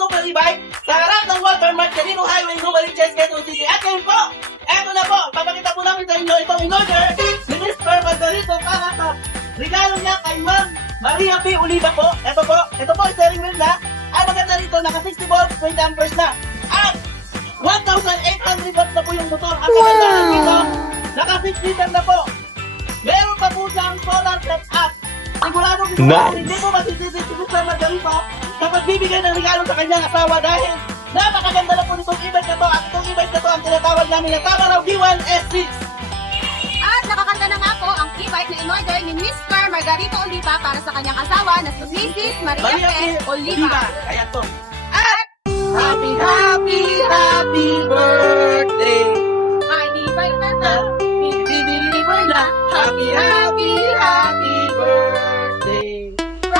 dito palibay sa harap ng Watermark Canino Highway, Novaliches, Quezon City. At ngayon po, eto na po, papakita po namin sa inyo itong in-order ni Mr. Margarito para sa regalo niya kay Ma'am Maria P. Oliva po. Ito po, steering wheel na. Ang maganda rito, naka 60 volts, 20 amperes na. At 1,800 watts na po yung motor. At maganda dito, naka 6 liter na po. Meron pa po siyang solar set-up. Sigurado hindi po masisisi si Mr. Margarito sa pagbibigay ng regalo sa kanyang asawa dahil napakaganda na po nitong e-bike na to. At itong e-bike na to ang tinatawag namin na Tamaraw D1 S6. At nakakanta na nga po ang e-bike na in-order ni Mr. Margarito Oliva para sa kanyang asawa na si Mrs. Maria P. Oliva. Ayan po. At happy birthday! Ay, e-bike na to. Deliver na. Happy